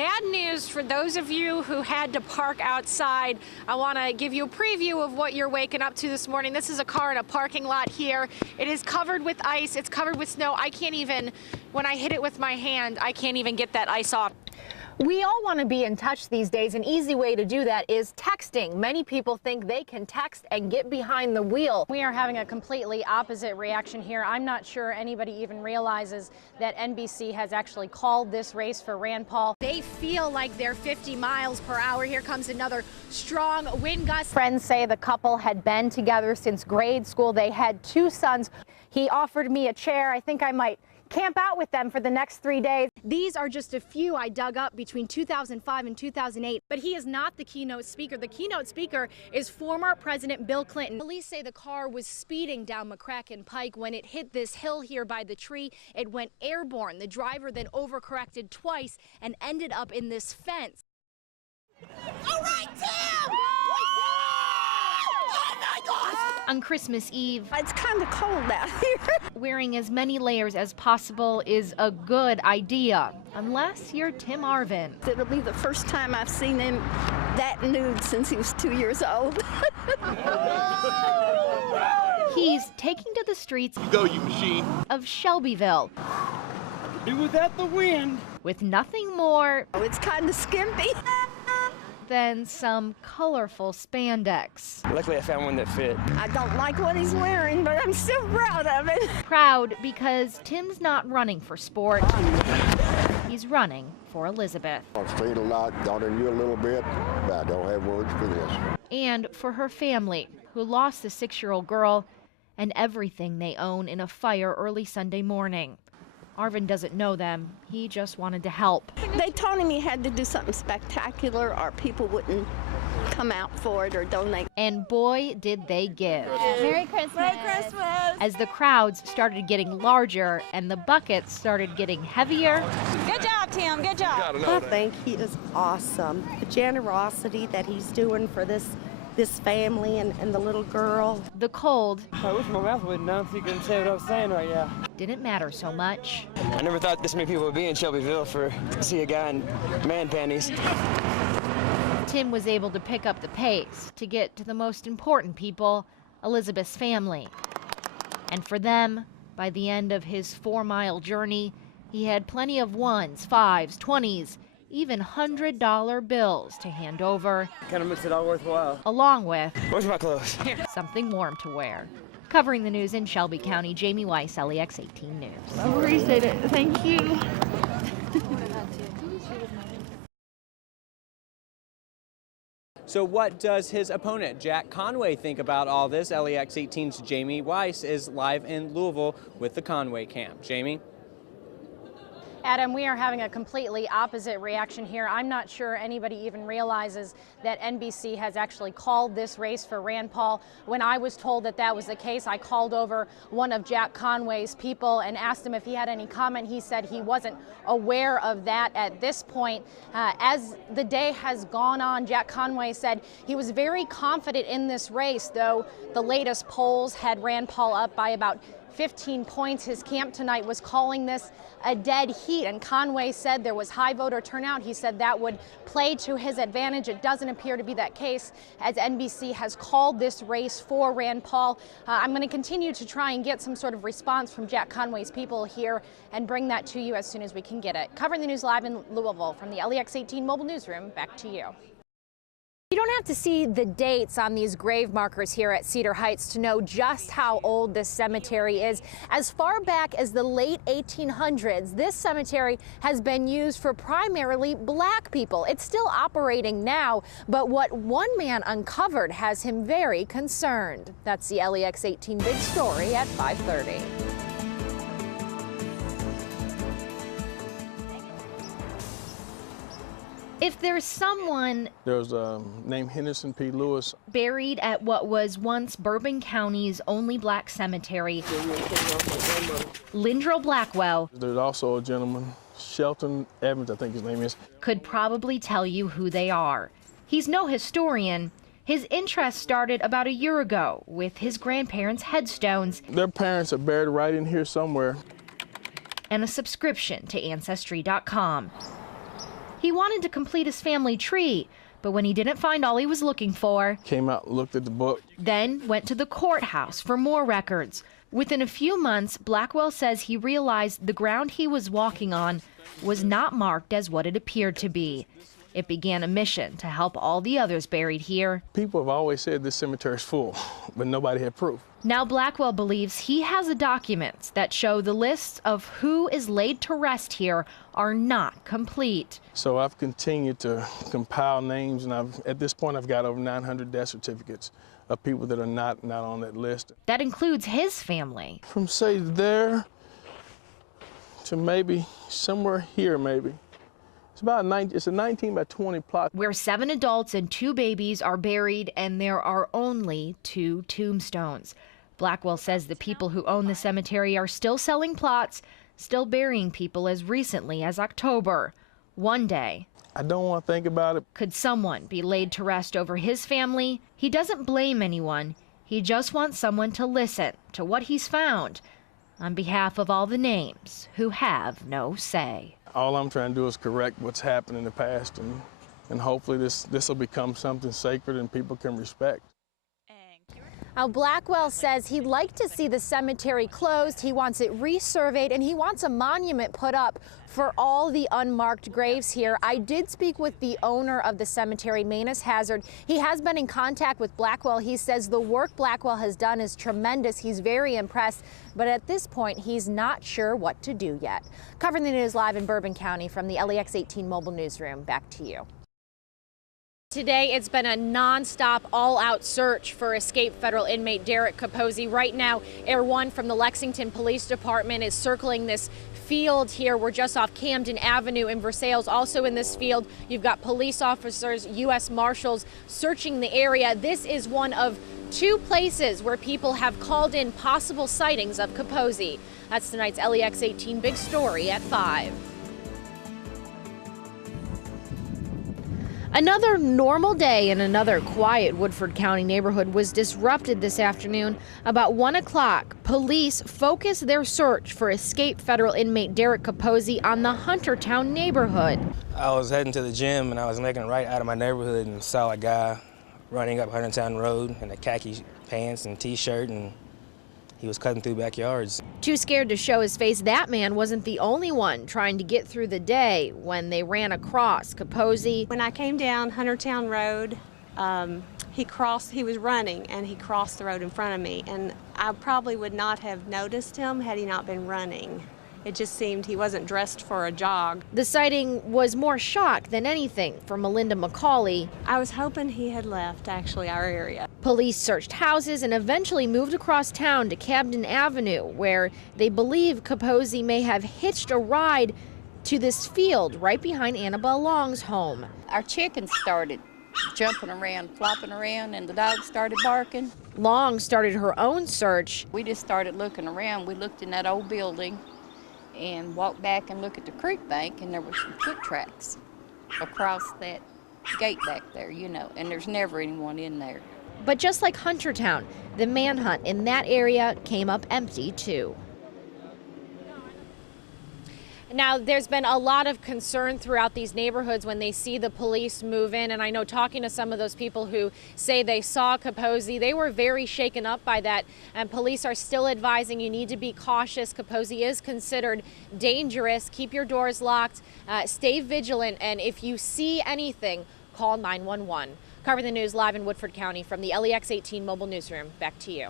Bad news for those of you who had to park outside. I want to give you a preview of what you're waking up to this morning. This is a car in a parking lot here. It is covered with ice. It's covered with snow. I can't even, when I hit it with my hand, I can't even get that ice off. We all want to be in touch these days. An easy way to do that is texting. Many people think they can text and get behind the wheel. We are having a completely opposite reaction here. I'm not sure anybody even realizes that NBC has actually called this race for Rand Paul. They feel like they're 50 miles per hour. Here comes another strong wind gust. Friends say the couple had been together since grade school. They had 2 sons. He offered me a chair. I think I might camp out with them for the next 3 days. These are just a few I dug up between 2005 and 2008, but he is not the keynote speaker. The keynote speaker is former President Bill Clinton. Police say the car was speeding down McCracken Pike. When it hit this hill here by the tree, it went airborne. The driver then overcorrected twice and ended up in this fence. All right, Tim! Oh my gosh! On Christmas Eve, it's kind of cold out here. Wearing as many layers as possible is a good idea, unless you're Tim Arvin. It'll be the first time I've seen him that nude since he was 2 years old. He's taking to the streets Go, you machine. of Shelbyville. It was at the wind. With nothing more Oh, it's kind of skimpy. than some colorful spandex. Luckily, I found one that fit. I don't like what he's wearing, but I'm still proud of it. Proud because Tim's not running for sport. He's running for Elizabeth. I've seen a lot, thought of you a little bit, but I don't have words for this. And for her family, who lost the 6-year-old girl and everything they own in a fire early Sunday morning. Arvin doesn't know them. He just wanted to help. They told him he had to do something spectacular or people wouldn't come out for it or donate. And boy, did they give. Merry Christmas. Merry Christmas. As the crowds started getting larger and the buckets started getting heavier. Good job, Tim. Good job. I think he is awesome. The generosity that he's doing for this family and the little girl. The cold I wish my mouth wasn't numb so you couldn't say what I was saying right now. didn't matter so much. I never thought this many people would be in Shelbyville to see a guy in man panties. Tim was able to pick up the pace to get to the most important people, Elizabeth's family. And for them, by the end of his 4-mile journey, he had plenty of 1s, 5s, 20s, even $100 bills to hand over. Kind of makes it all worthwhile. Along with Where's my clothes? something warm to wear. Covering the news in Shelby County, Jamie Weiss, LEX 18 News. I appreciate it. Thank you. So what does his opponent, Jack Conway, think about all this? LEX 18's Jamie Weiss is live in Louisville with the Conway camp. Jamie? Adam, we are having a completely opposite reaction here. I'm not sure anybody even realizes that NBC has actually called this race for Rand Paul. When I was told that that was the case, I called over one of Jack Conway's people and asked him if he had any comment. He said he wasn't aware of that at this point. As the day has gone on, Jack Conway said he was very confident in this race, though the latest polls had Rand Paul up by about 15 points. His camp tonight was calling this a dead heat, and Conway said there was high voter turnout. He said that would play to his advantage. It doesn't appear to be that case, as NBC has called this race for Rand Paul. I'm going to continue to try and get some sort of response from Jack Conway's people here and bring that to you as soon as we can get it. Covering the news live in Louisville from the LEX 18 mobile newsroom, back to you. You don't have to see the dates on these grave markers here at Cedar Heights to know just how old this cemetery is. As far back as the late 1800s, this cemetery has been used for primarily black people. It's still operating now, but what one man uncovered has him very concerned. That's the LEX 18 big story at 5:30. If there's someone There's named Henderson P. Lewis. buried at what was once Bourbon County's only black cemetery, Lindrell Blackwell There's also a gentleman, Shelton Evans, I think his name is. could probably tell you who they are. He's no historian. His interest started about a year ago with his grandparents' headstones Their parents are buried right in here somewhere. and a subscription to Ancestry.com. He wanted to complete his family tree, but when he didn't find all he was looking for, Came out, looked at the book. then went to the courthouse for more records. Within a few months, Blackwell says he realized the ground he was walking on was not marked as what it appeared to be. It began a mission to help all the others buried here. People have always said this cemetery is full, but nobody had proof. Now Blackwell believes he has the documents that show the lists of who is laid to rest here are not complete. So I've continued to compile names, and at this point I've got over 900 death certificates of people that are not on that list. That includes his family. From say there to maybe somewhere here maybe. It's a 19 by 20 plot. Where 7 adults and 2 babies are buried, and there are only 2 tombstones. Blackwell says the people who own the cemetery are still selling plots, still burying people as recently as October. One day, I don't want to think about it. could someone be laid to rest over his family? He doesn't blame anyone. He just wants someone to listen to what he's found on behalf of all the names who have no say. All I'm trying to do is correct what's happened in the past, and hopefully this will become something sacred and people can respect. Now, Blackwell says he'd like to see the cemetery closed, he wants it resurveyed, and he wants a monument put up for all the unmarked graves here. I did speak with the owner of the cemetery, Manus Hazard. He has been in contact with Blackwell. He says the work Blackwell has done is tremendous. He's very impressed, but at this point, he's not sure what to do yet. Covering the news live in Bourbon County from the LEX 18 mobile newsroom, back to you. Today, it's been a non-stop, all-out search for escaped federal inmate Derek Composite. Right now, Air 1 from the Lexington Police Department is circling this field here. We're just off Camden Avenue in Versailles. Also in this field, you've got police officers, U.S. Marshals searching the area. This is one of 2 places where people have called in possible sightings of Composite. That's tonight's LEX 18 big story at 5. Another normal day in another quiet Woodford County neighborhood was disrupted this afternoon. About 1 o'clock, police focused their search for escaped federal inmate Derek Composite on the Huntertown neighborhood. I was heading to the gym and I was making a right out of my neighborhood and saw a guy running up Huntertown Road in a khaki pants and t-shirt, and he was cutting through backyards. Too scared to show his face, that man wasn't the only one trying to get through the day when they ran across Composite. When I came down Huntertown Road, he was running and he crossed the road in front of me, and I probably would not have noticed him had he not been running. It just seemed he wasn't dressed for a jog. The sighting was more shock than anything for Melinda McCauley. I was hoping he had left, actually, our area. Police searched houses and eventually moved across town to Camden Avenue, where they believe Composite may have hitched a ride to this field right behind Annabelle Long's home. Our chickens started jumping around, flopping around, and the dogs started barking. Long started her own search. We just started looking around. We looked in that old building and walked back and looked at the creek bank, and there were some foot tracks across that gate back there, you know, and there's never anyone in there. But just like Huntertown, the manhunt in that area came up empty too. Now, there's been a lot of concern throughout these neighborhoods when they see the police move in, and I know talking to some of those people who say they saw Composite, they were very shaken up by that, and police are still advising you need to be cautious. Composite is considered dangerous. Keep your doors locked, stay vigilant, and if you see anything, call 911. Covering the news live in Woodford County from the LEX 18 mobile newsroom, back to you.